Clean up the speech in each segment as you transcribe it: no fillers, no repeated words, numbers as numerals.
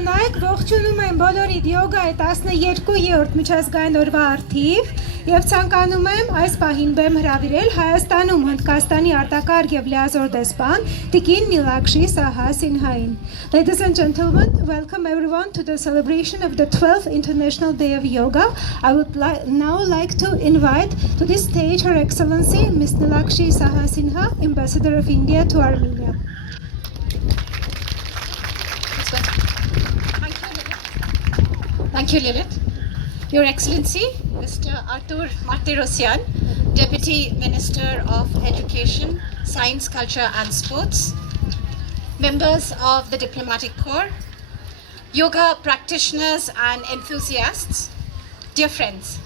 Նայեք, ողջունում եմ բոլորիդ յոգայի 12-րդ միջազգային օրվա առթիվ եւ ցանկանում եմ այս պահին բեմ հրավիրել Հայաստանում Հնդկաստանի արտակարգ եւ լիազոր դեսպան Տիկին Նիլաքշի Սահա Սինհային. Ladies and gentlemen, welcome everyone to the celebration of the 12th International Day of Yoga. I would now like to invite to this stage Her Excellency Ms. Nilakshi Saha Sinha, Ambassador of India to Armenia. Thank you, Lilith. Your Excellency, Mr. Artur Martirosyan, Deputy Minister of Education, Science, Culture and Sports, members of the Diplomatic Corps, yoga practitioners and enthusiasts, dear friends,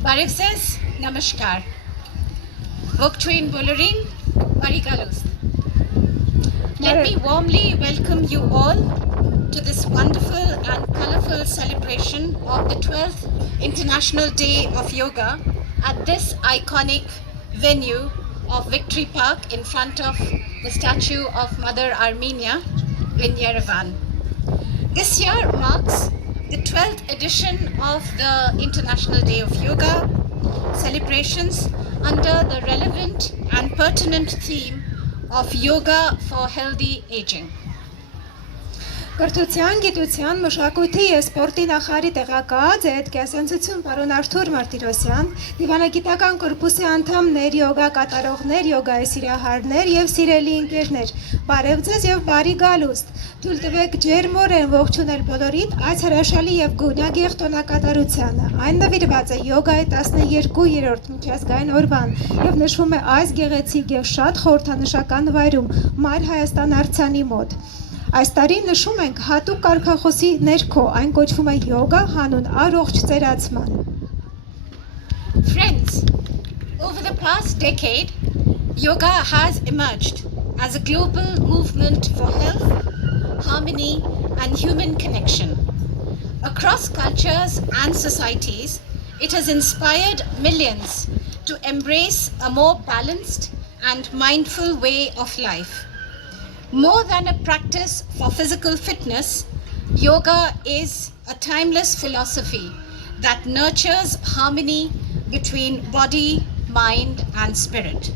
Barivses, Namaskar, Vokchuin Bolorin, Marigalus. Let me warmly welcome you all to this wonderful and colorful celebration of the 12th International Day of Yoga at this iconic venue of Victory Park in front of the statue of Mother Armenia in Yerevan. This year marks the 12th edition of the International Day of Yoga celebrations under the relevant and pertinent theme of Yoga for Healthy Aging. Կրթության, գիտության, մշակույթի և սպորտի նախարարի տեղակալ Գերատեսչություն պարոն Արթուր Մարտիրոսյան, դիվանագիտական կորպուսի անդամներ, յոգա կատարողներ, յոգայի սիրահարներ և սիրելի ընկերներ, բարև ձեզ և բարի գալուստ։ Թույլ տվեք ջերմորեն ողջունել բոլորիդ այս հրաշալի և գունագեղ տոնակատարությանը։ Այն նվիրված է յոգայի 12-րդ միջազգային օրվան և նշվում է այս գեղեցիկ և շատ խորհրդանշական վայրում Մայր Հայաստան արձանի մոտ։ Այս տարի նշում ենք հատուկ կարգախոսի ներքո, այն կոչվում է յոգա հանուն առողջ ծերացման։ Friends, over the past decade, yoga has emerged as a global movement for health, harmony, and human connection. Across cultures and societies, it has inspired millions to embrace a more balanced and mindful way of life. More than a practice for physical fitness, yoga is a timeless philosophy that nurtures harmony between body, mind, and spirit,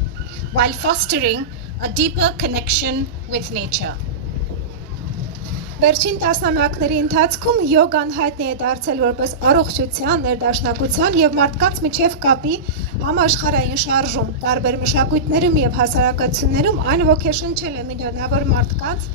while fostering a deeper connection with nature. Վերջին տասնամյակների ընթացքում յոգան հայտնի է դարձել որպես առողջության, ներդաշնակության և մարդկանց միջև կապի համաշխարհային շարժում։ Տարբեր մշակույթներում և հասարակություններում այն ոգեշնչել է միլիոնավոր մարդկանց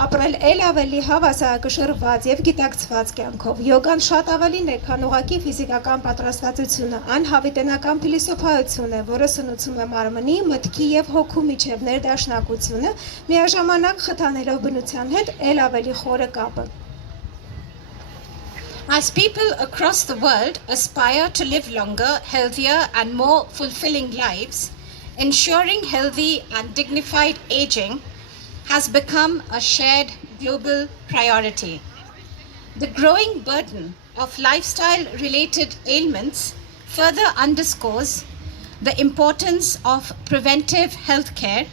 ապրել էլ ավելի հավասարակշռված և գիտակցված կյանքով։ Յոգան շատ ավելին է, քան ուղղակի ֆիզիկական պատրաստվածությունը, այն հավիտենական փիլիսոփայություն է, որը սնուցում է մարմնի, մտքի և հոգու միջև ներդաշնակությունը, միաժամանակ խթանելով բնության հետ էլ ավելի խորը կապը։ As people across the world aspire to live longer, healthier, and more fulfilling lives, ensuring healthy and dignified aging has become a shared global priority. The growing burden of lifestyle-related ailments further underscores the importance of preventive healthcare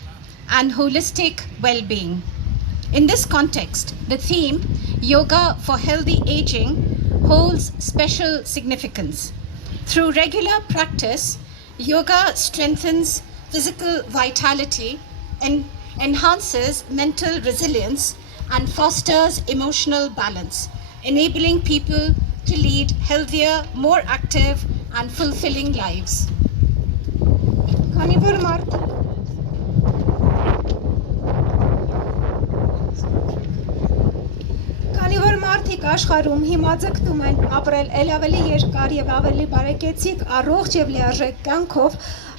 and holistic well-being. In this context, the theme, Yoga for Healthy Aging, holds special significance. Through regular practice, yoga strengthens physical vitality and enhances mental resilience and fosters emotional balance, enabling people to lead healthier, more active, and fulfilling lives. Քանի որ մարդիկ աշխարհում հիմա ձգտում են ապրել ել ավելի երկար եւ ավելի բարեկեցիկ, առողջ եւ լիարժեք կյանքով,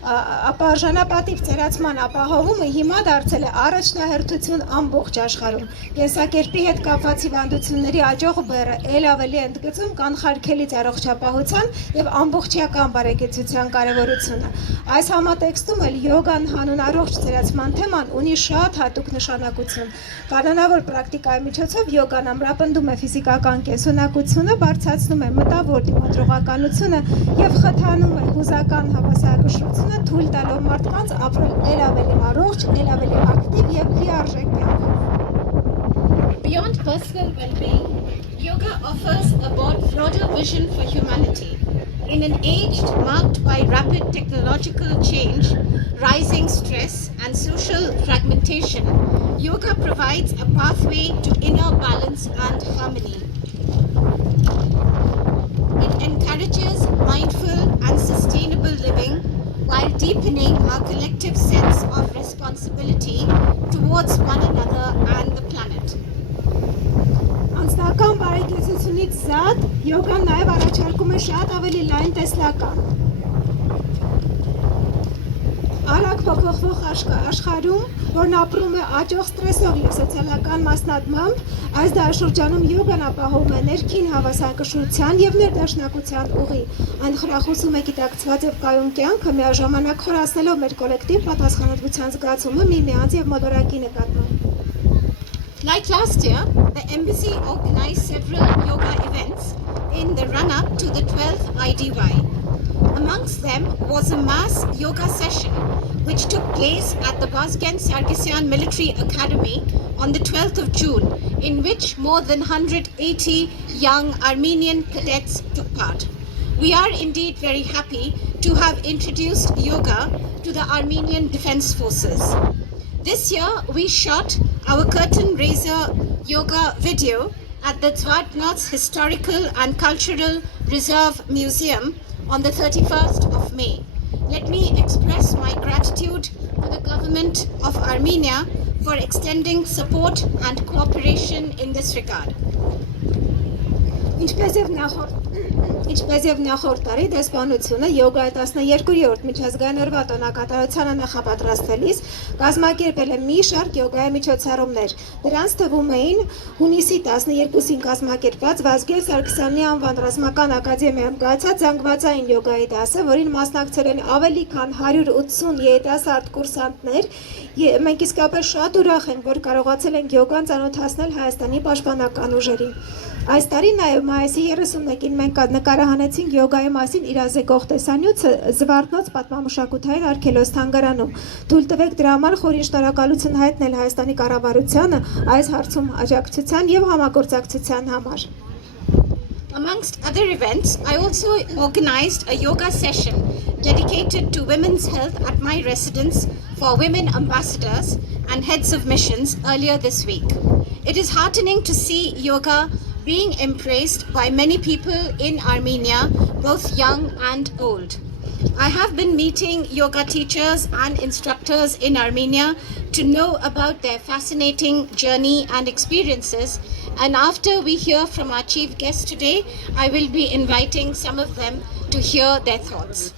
ապարժանապատիվ ծերացման ապահովումը հիմա դարձել է առաջնահերթություն ամբողջ աշխարհում։ Կենսակերպի հետ կապված հիվանդությունների աճող բեռը ել ավելի ընդգծում կանխարգելիչ առողջապահության եւ ամբողջական բարեկեցության կարեւորությունը։ Այս համատեքստում էլ յոգան հանուն առողջ ծերացման թեման ունի շատ հատուկ նշանակություն։ Կանոնավոր պրակտիկայի միջոցով յոգան ամրապնդում է ֆիզիկական կենսունակությունը, բարձրացնում է մտավոր դիմադրողականությունը եւ խթանում է հուզական հավասարակշռությունը, թույլ տալով մարդկանց ապրել ել ավելի առողջ, ել ավելի ակտիվ եւ լիարժեք կյանքով։ Beyond personal well-being, yoga offers a broader vision for humanity. In an age marked by rapid technological change, rising stress, and social fragmentation, yoga provides a pathway to inner balance and harmony. It encourages mindful and sustainable living while deepening our collective sense of responsibility towards one another and the planet. Անձնական բարեկեցությունից զատ յոգան նաև առաջարկում է շատ ավելի լայն տեսլական։ Արագ փոփոխվող աշխարհում, որն ապրում է աճող ստրեսով եւ սոցիալական մասնատմամբ, այս դարաշրջանում յոգան ապահովում է ներքին հավասարակշռության եւ ներդաշնակության ուղի։ Այն խրախուսում է գիտակցված եւ կայուն կյանքը, միաժամանակ խորացնելով մեր կոլեկտիվ պատասխանատվության զգացումը միմյանց եւ մոլորակի նկատմամբ։ Like last year, the embassy organized several yoga events in the run-up to the 12th IDY. Amongst them was a mass yoga session which took place at the Bazgen Sargsyan Military Academy on the 12th of June, in which more than 180 young Armenian cadets took part. We are indeed very happy to have introduced yoga to the Armenian Defense Forces. This year, we shot our curtain raiser yoga video at the Zvartnots Historical and Cultural Reserve Museum on the 31st of May. Let me express my gratitude to the government of Armenia for extending support and cooperation in this regard. Ինչպես եւ նախորդ տարի դեսպանությունը յոգայի 12-րդ միջազգային օրվա տոնակատարությանը նախապատրաստվելիս կազմակերպել է մի շարք յոգայի միջոցառումներ։ Դրանց թվում էին հունիսի 12-ին կազմակերպված Վազգեն Սարգսյանի անվան ռազմական ակադեմիայում կայացած զանգվածային յոգայի դասը, որին մասնակցել են ավելի քան 180 երիտասարդ կուրսանտներ։ Մենք իսկապես շատ ուրախ ենք, որ կարողացել ենք յոգան ծանոթացնել Հայաստանի պաշտպանական ուժերին։ Այս տարի նաև մայիսի 31-ին մենք նկարահանեցինք յոգայի մասին իրազեկող տեսանյութը Զվարթնոց պատմամշակութային արգելոց թանգարանում։ Թույլ տվեք դրա համար խորին շնորհակալություն հայտնել Հայաստանի կառավարությանը այս հարցում աջակցության եւ համագործակցության համար։ Amongst other events, I also organized a yoga session dedicated to women's health at my residence for women ambassadors and heads of missions earlier this week. It is heartening to see yoga being embraced by many people in Armenia, both young and old. I have been meeting yoga teachers and instructors in Armenia to know about their fascinating journey and experiences, and after we hear from our chief guest today, I will be inviting some of them to hear their thoughts.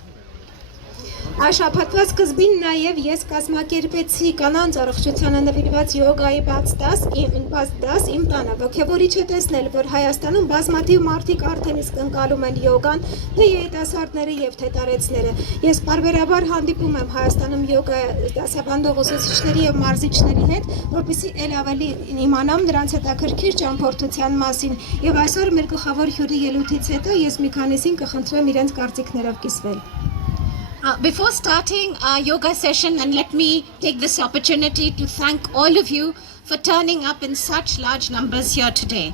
Այս շաբաթվա սկզբին նաև ես կազմակերպեցի կանանց առողջությանը նվիրված յոգայի բաց դաս իմ տանը։ Ոգևորիչ է տեսնել, որ Հայաստանում բազմաթիվ մարդիկ արդեն իսկ ընկալում են յոգան, թե երիտասարդները եւ թե տարեցները։ Ես պարբերաբար հանդիպում եմ Հայաստանում յոգա դասավանդող ուսուցիչների եւ մարզիչների հետ, որպեսզի ել ավելի իմանամ նրանց հետաքրքիր ճամփորդության մասին։ Եվ այսօր մեր գլխավոր հյուրի ելույթից հետո ես մի քանիսին կխնդրեմ իրենց կարծիքներով կիսվել։ Before starting our yoga session, and let me take this opportunity to thank all of you for turning up in such large numbers here today.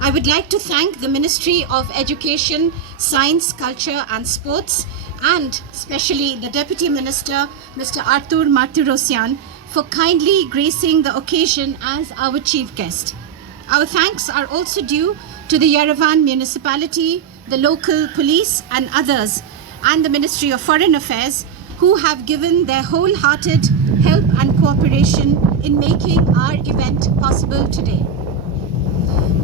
I would like to thank the Ministry of Education, Science, Culture and Sports, and especially the Deputy Minister, Mr. Artur Martirosyan, for kindly gracing the occasion as our chief guest. Our thanks are also due to the Yerevan municipality, the local police and others, and the Ministry of Foreign Affairs, who have given their wholehearted help and cooperation in making our event possible today.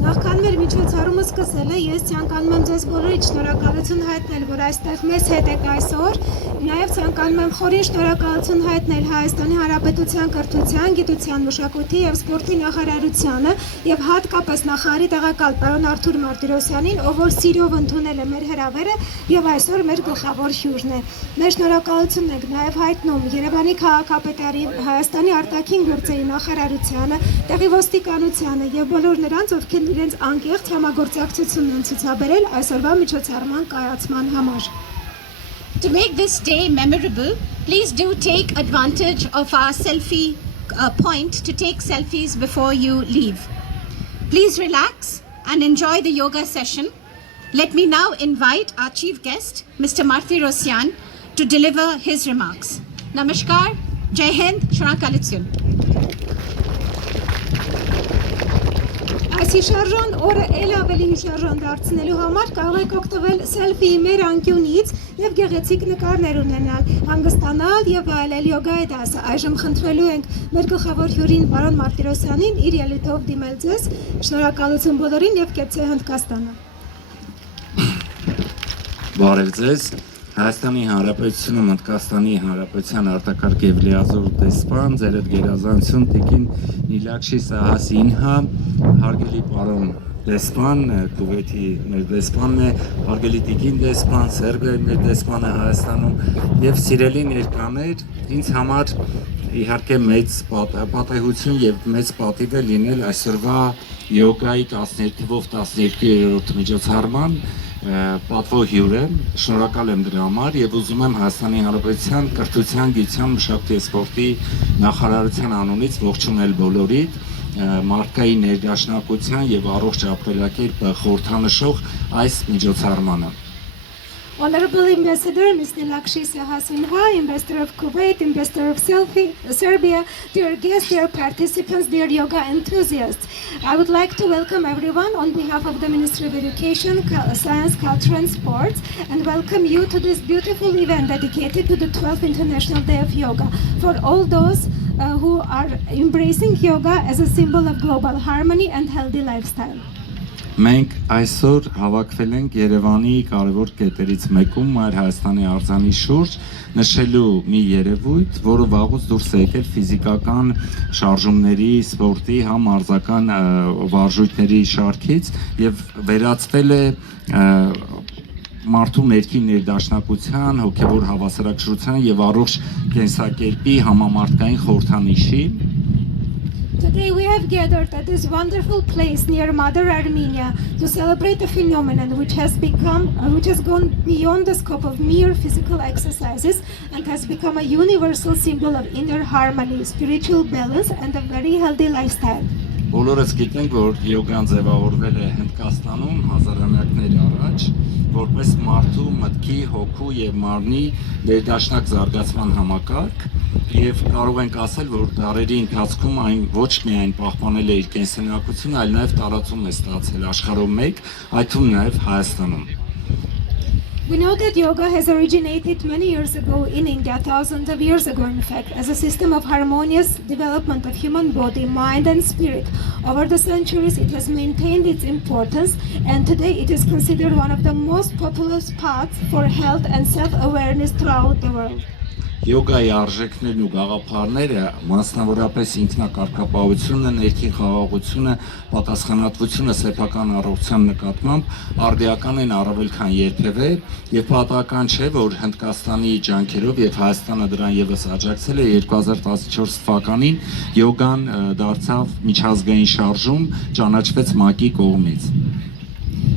Նախքան մեր միջոցառումը սկսել է, ես ցանկանում եմ ձեզ բոլորիդ շնորհակալություն հայտնել, որ այստեղ մեզ հետ եք այսօր։ Նաև ցանկանում եմ խորին շնորհակալություն հայտնել Հայաստանի Հանրապետության կրթության, գիտության, մշակույթի եւ սպորտի նախարարությանը եւ հատկապես նախարարի տեղակալ պարոն Արթուր Մարտիրոսյանին, ով որ սիրով ընդունել է մեր հրավերը եւ այսօր մեր գլխավոր հյուրն է։ Մեր շնորհակալությունն ենք նաև հայտնում Երևանի քաղաքապետարի, Հայաստանի արտաքին գործերի նախարարությանը, տեղի ոստիկանությանը եւ բոլոր նրանց, ովքեր իրենց անկեղծ համագործակցությունն են ցուցաբերել այսօրվա միջոցառման կայացման համար։ To make this day memorable, please do take advantage of our selfie point to take selfies before you leave. Please relax and enjoy the yoga session. Let me now invite our chief guest, Mr. Martirosyan, to deliver his remarks. Namaskar, Jai Hind, Shunakalitsun. Այս հիշարժան օրը էլ ավելի հիշարժան դարձնելու համար կարող եք օգտվել սելֆիի մեր անկյունից եւ գեղեցիկ նկարներ ունենալ, հանգստանալ եւ վայելել յոգայի դասը։ Այժմ խնդրելու ենք մեր գլխավոր հյուրին պարոն Մարտիրոսյանին իր ելույթով դիմել ձեզ։ Շնորհակալություն բոլորին եւ կեցե Հնդկաստանը։ Բարև ձեզ, Հայաստանի Հանրապետությունում Հնդկաստանի Հանրապետության արտակարգ եւ լիազոր դեսպան, ձերդ գերազանցություն Տիկին Նիլաքշի Սահասինհա, հարգելի պարոն դեսպան, Կուվեյթի մեր դեսպանն է, հարգելի Տիկին դեսպան, Սերբիայի մեր դեսպանը Հայաստանում եւ սիրելի ներկաներ, ինձ համար իհարկե մեծ պատահություն եւ մեծ պատիվ է լինել այսօրվա յոգայի 12-ով 12-րդ միջոցառման պատվո հյուր եմ, շնորհակալ եմ դրա համար եւ ուզում եմ Հայաստանի Հանրապետության կրթության, գիտության, մշակույթի եւ սպորտի նախարարության անունից ողջունել բոլորիդ մարդկային ներդաշնակության եւ առողջ ապրելակերպը խորհրդանշող այս միջոցառմանը։ Honorable Ambassador Ms. Nilakshi Sahasinha, Ambassador of Kuwait, Ambassador of Serbia, dear guests, dear participants, dear yoga enthusiasts. I would like to welcome everyone on behalf of the Ministry of Education, Science, Culture and Sports and welcome you to this beautiful event dedicated to the 12th International Day of Yoga. For all those who are embracing yoga as a symbol of global harmony and healthy lifestyle. Մենք այսօր հավաքվել ենք Երևանի կարևոր կետերից մեկում Մայր Հայաստանի արձանի շուրջ նշելու մի երևույթ, որը վաղուց դուրս է եկել ֆիզիկական շարժումների, սպորտի, համարձակական վարժույթների շարքից եւ վերածվել է մարդու ներքին ներդաշնակության, հոգեվոր հավասարակշռության եւ առողջ կենսակերպի համամարտկային խորհրդանիշի Today we have gathered at this wonderful place near Mother Armenia to celebrate a phenomenon which has gone beyond the scope of mere physical exercises and has become a universal symbol of inner harmony, spiritual balance and a very healthy lifestyle. Բոլորս գիտենք, որ յոգան ձևավորվել է Հնդկաստանում հազարամյակներ առաջ, որպես մարդու մտքի, հոգու եւ մարմնի ներդաշնակ զարգացման համակարգ, եւ կարող ենք ասել, որ դարերի ընթացքում այն ոչ միայն պահպանել է իր կենսունակությունը, այլ նաեւ տարածում է ստացել աշխարհում մեկ, այդ թվում նաեւ Հայաստանում։ We know that yoga has originated many years ago in India, thousands of years ago in fact, as a system of harmonious development of human body, mind and spirit. Over the centuries it has maintained its importance and today it is considered one of the most popular paths for health and self-awareness throughout the world. Յոգայի արժեքներն ու գաղափարները, մասնավորապես ինքնակարգապահությունը, ներքին խաղաղությունը, պատասխանատվությունը սեփական առողջության նկատմամբ արդիական են առավել քան երբևէ եւ պատահական չէ, որ Հնդկաստանի ջանքերով եւ Հայաստանը դրան եւս աջակցել է 2014 թվականին յոգան դարձավ միջազգային շարժում, ճանաչվեց ՄԱԿ-ի կողմից։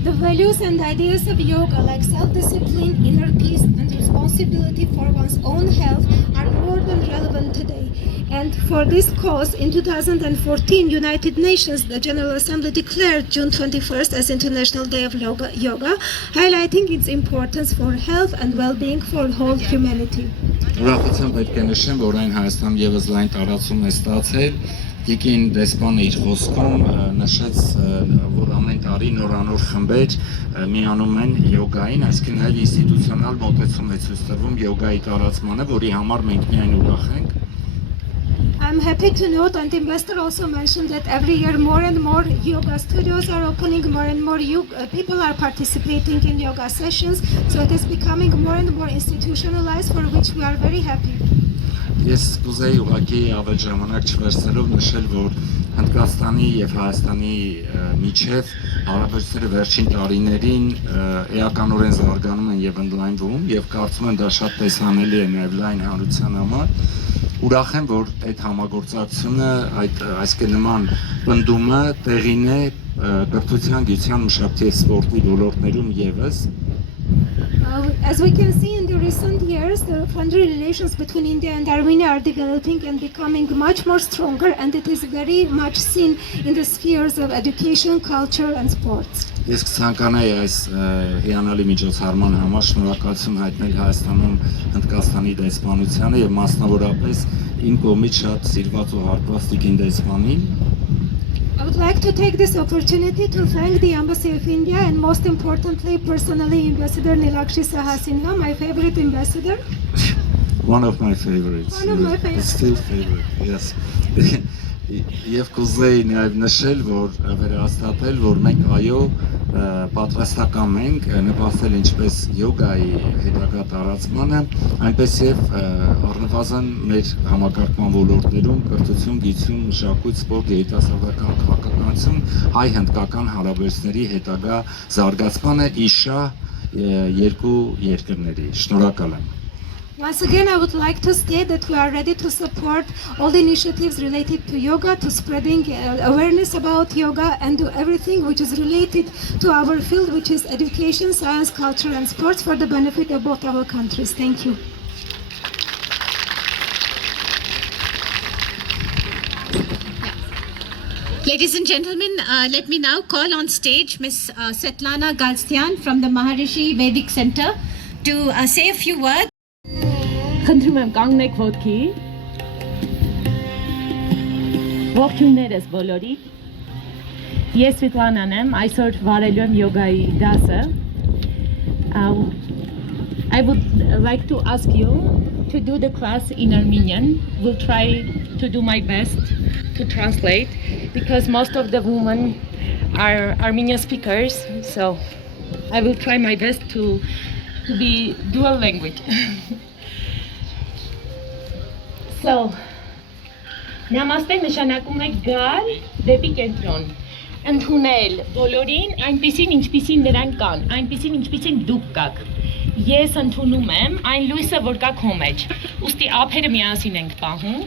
The values and ideas of yoga like self-discipline, inner peace and responsibility for one's own health are more than relevant today. And for this cause, in 2014, United Nations, the General Assembly declared June 21st as International Day of Yoga, highlighting its importance for health and well-being for whole humanity. Ուրախությամբ պետք է նշեմ, որ այն Հայաստանում եւս լայն տարածում է ստացել Տիկին դեսպանը իր խոսքում նշեց, որ ամեն տարի նորանոր խմբեր միանում են յոգային, այսինքն նաև ինստիտուցիոնալ մոտեցում է ցույց տրվում յոգայի տարածմանը, որի համար մենք միայն ուրախ ենք։ I'm happy to note, and the investor also mentioned that every year more and more yoga studios are opening, more and more people are participating in yoga sessions, so it is becoming more and more institutionalized, for which we are very happy. Ես կուզեի ուղղակի ավել ժամանակ չվերցնելով նշել, որ Հնդկաստանի եւ Հայաստանի միջև հարաբերությունները վերջին տարիներին էականորեն զարգանում են եւ ընդլայնվում եւ կարծում եմ դա շատ տեսանելի է նաեւ լայն հանրության համար։ Ուրախ եմ, որ այդ համագործակցությունը, այսինքն նման պնդումը տեղին է կրթության, գիտության, մշակույթի եւ սպորտի ոլորտներում եւս։ As we can see in the recent years, the friendly relations between India and Armenia are developing and becoming much more stronger, and it is very much seen in the spheres of education, culture and sports. Ես կցանկանայի այս հիանալի միջոցառման համար շնորհակալություն հայտնել Հայաստանում Հնդկաստանի դեսպանությանը եւ մասնավորապես իմ կողմից շատ սիրված ու հարգված Տիկին դեսպանին։ I would like to take this opportunity to thank the Embassy of India and most importantly, personally, Ambassador Nilakshi Sahasinha, my favorite ambassador. One of my favorites. One of my favorites. Still favorite, yes. Եվ կուզեի նաև նշել, որ վերահաստատել, որ մենք այո պատրաստական ենք նպաստել ինչպես յոգայի հետագա տարածմանը, այնպես եւ առնվազն մեր համակարգման ոլորտներում կրթություն, գիտություն, մշակույթ, սպորտ, երիտասարդական քաղաքականություն, հայ-հնդկական հարաբերությունների հետագա զարգացմանը իշա երկու երկրների։ Շնորհակալ եմ։ Once again, I would like to state that we are ready to support all the initiatives related to yoga, to spreading awareness about yoga and to everything which is related to our field, which is education, science, culture and sports for the benefit of both our countries. Thank you. Ladies and gentlemen, let me now call on stage Ms. Svetlana Galstyan from the Maharishi Vedic Center to say a few words. Խնդրում եմ կանգնեք ոտքի։ Ողջույններս բոլորիդ։ Ես Սվետլանան եմ, այսօր վարելու եմ յոգայի դասը։ I would like to ask you to do the class in Armenian. We'll try to do my best to translate because most of the women are Armenian speakers, so I will try my best to be dual language. So, նամաստե նշանակում է գալ դեպի կենտրոն, ընդունել բոլորին այնպիսին, ինչպիսին նրանք կան, այնպիսին, ինչպիսին դուք կաք։ Ես ընդունում եմ այն լույսը, որ կա քո մեջ։ Ուստի ափերը միասին ենք պահում։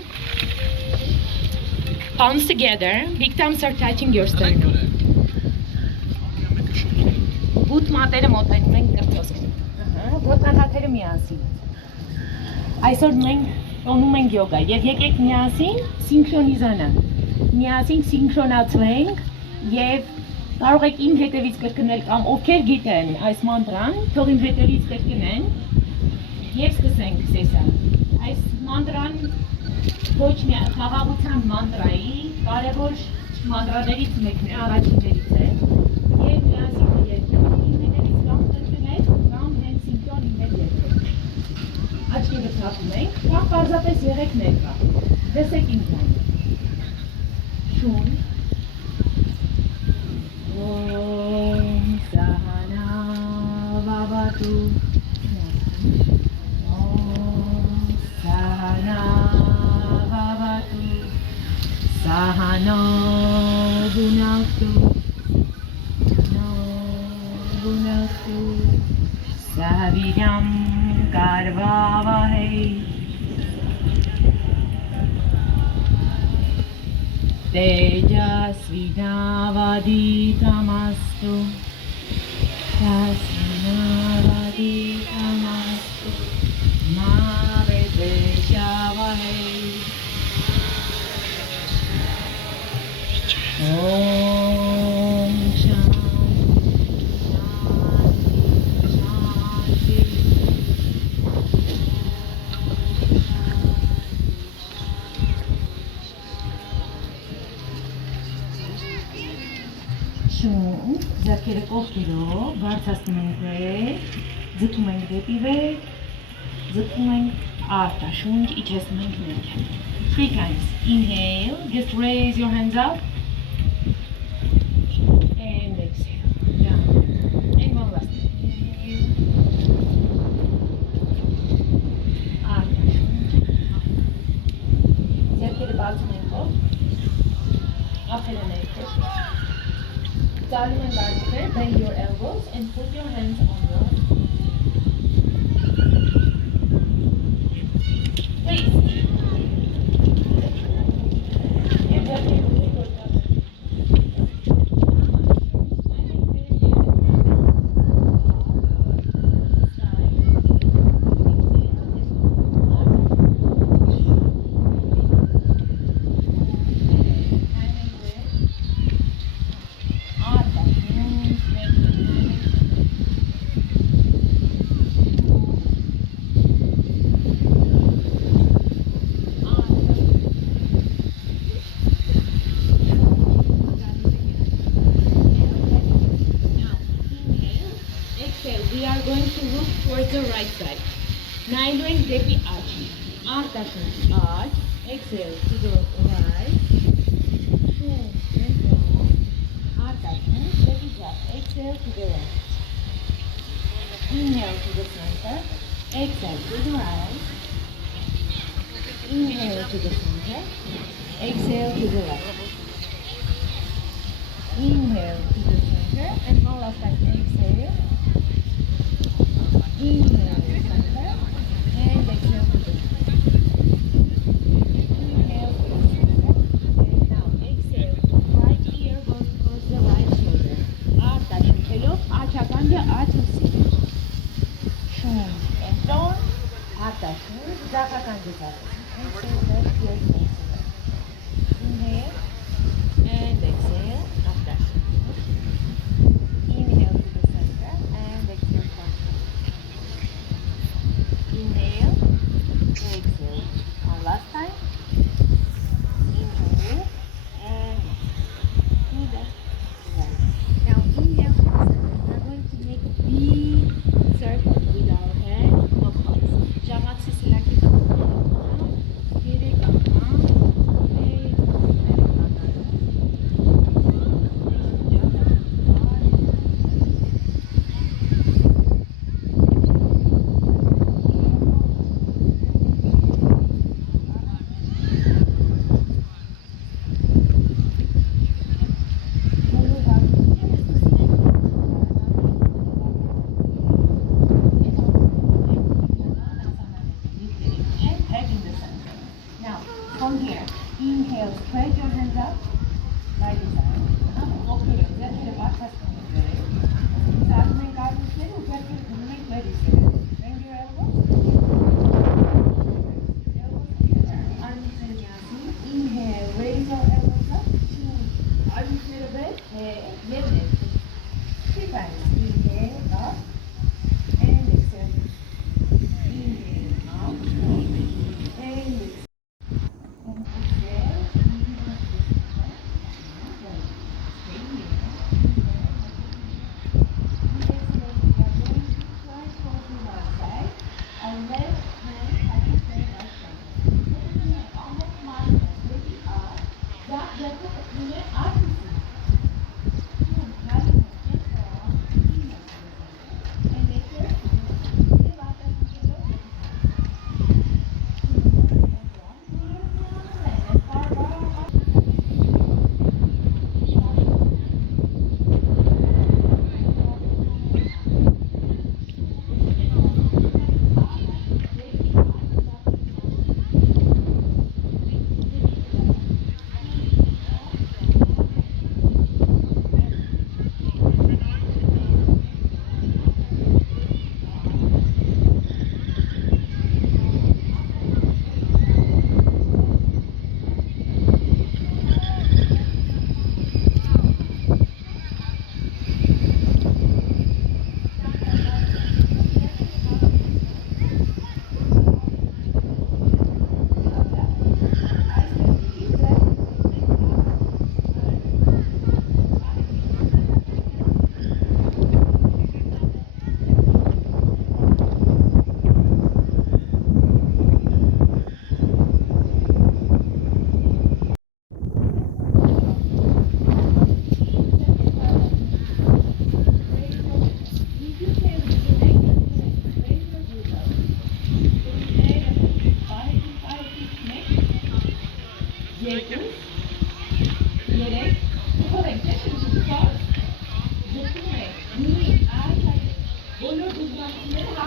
Palms together, big thumbs are touching your sternum։ Ութ մատերը մոտենում ենք կրծոսին։ Ոտնահատերը միասին։ Այսօր մենք տոնում ենք յոգա եւ եկեք միասին սինքրոնիզանանք, միասին սինքրոնացվենք եւ կարող եք իմ հետևից կրկնել կամ ովքեր գիտեն այս մանտրան, թող իմ հետևից կրկնեն եւ սկսենք սեսա։ Այս մանտրան ոչ մի խաղաղության մանտրայի կարևոր մանտրաներից մեկն է, առաջիններից է եւ միասին կերկրենք, իմ հետևից կամ կրկնեք կամ հենց սինքրոն իմ հետ երկրեք։ Աչքերը թափում ենք, կամ պարզապես եղեք ներկա, դեսեք իմ ձայնը, շուն, Om Sahana Vavatu, Om Sahana Vavatu, Sahana Bhunaktu, Bhunaktu, Savidyam Karvavahe Tejasvinavaditamastu Tejasvinavaditamastu Ma Vedeshavahe Om Շուն, ձեռքերը կողքերով, բարձրացնում ենք վեր, ձգում ենք դեպի վեր, ձգում ենք արտաշունչ, իջեցնում ենք ներքև։ 3 times. Inhale, just raise your hands up. And exhale. Down. And one last time. Inhale. Circle about an ankle. Up and an ankle. Darling and bend your elbows and put your hands on your waist. And then you will go down. We are going to look towards the right side. Nine depi arch. Arch, arch. Exhale to the right. And down. Arch, depi jump. Exhale to the right. Inhale to the center. Exhale to the right. Inhale to the center. Exhale to the right. Inhale to the center. And one last time. Exhale. Inhale to the center and exhale to the right. Inhale to the center and now exhale. Right ear goes towards the right shoulder. Arch hello. Arch akanda arch shun and down. Arch zaka akanda zaka. Exhale left ear goes. Inhale and exhale. Arch. Inhale to the center and exhale. Inhale, exhale. One last time. Inhale and to the right. Now inhale to the center. We're going to make a big circle with our hands clockwise. Jamatsi select it. Now get it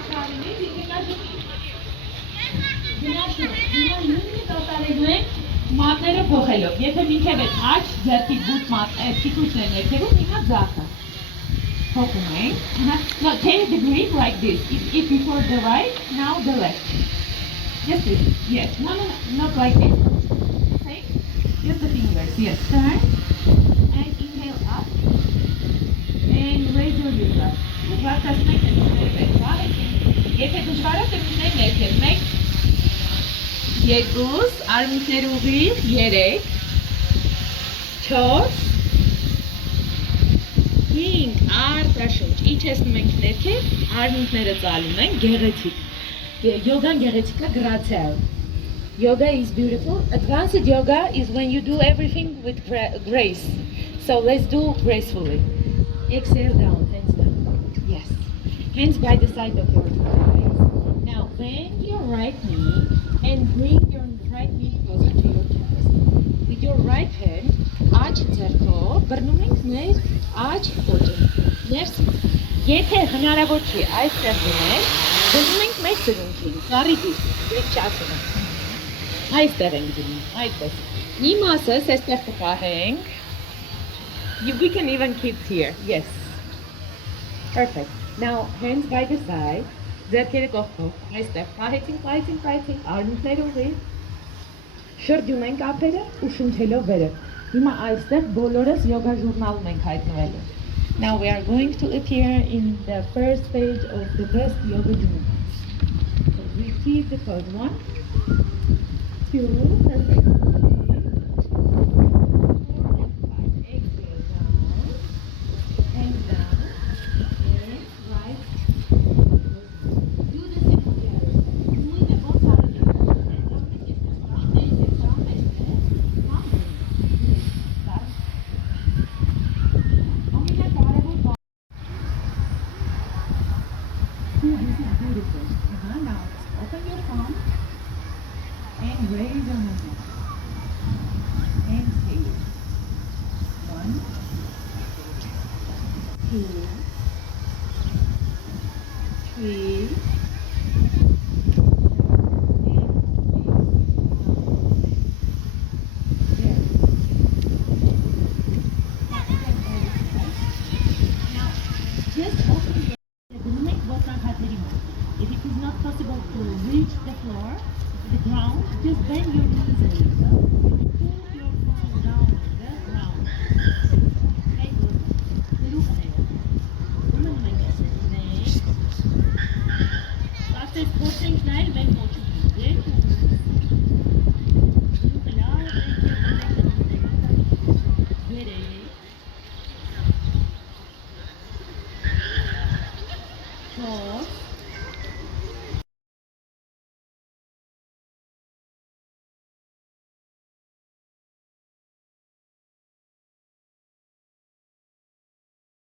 Մախարինի դիգնաժի։ Նույնիսկ կատարելու ենք մատները փոխելով։ Եթե մինչև այդ աջ ձեռքի բութ թիկունքն է ներքևում, մի հատ ձախը։ Փոխում ենք։ No, change the grip like this. If before the right, now the left. Just this. Yes. No, not like this. Same. Just the fingers. Yes. Turn. And inhale up. And raise your legs up. What does make it? Եթե դժվար է, դեպի ներքև մեկ, երկուս, արմունքները ուղիղ, 3, 4, 5, արտաշունչ, իջեցնում ենք ներքև, արմունքները ծալում ենք, գեղեցիկ, Yoga գեղեցիկը գրացել. Yoga is beautiful. Advanced yoga is when you do everything with grace. So let's do gracefully. Exhale down, hands down. Yes. Hands by the side of your thighs. Now bend your right knee and bring your right knee closer to your chest. With your right hand, arch ձեռքով բռնում ենք մեր աջ կոճը. Ներսից. Եթե հնարավոր չի այստեղ դնենք, դնում ենք մեր սրունքին, կարիդի, գրիք չասում ենք։ Այստեղ ենք դնում, այդպես։ Մի մասս այստեղ կպահենք։ We can even keep here, yes. Perfect. Now, hands by the side, ձեռքերը կողքով, այստեղ պահեցինք, արմունքները ուղիղ, շրջում ենք ափերը ու շունչելով վերը։ Հիմա այստեղ բոլորս յոգա ժուրնալում ենք հայտնվելու։ Now we are going to appear in the first stage of the best yoga journey. So we keep the pose. 1, 2, perfect. 3, 4 and 5. Exhale down, and down, and right. Do the same together. Doing the both sides. Beautiful. Now open your palm and raise your hand and take 1, 2, 3, just open your if it is not possible to reach the floor, the ground, just bend your knees a little. Pull your palms down the ground. Okay, good. Look at after sporting style, when what you do, Pause.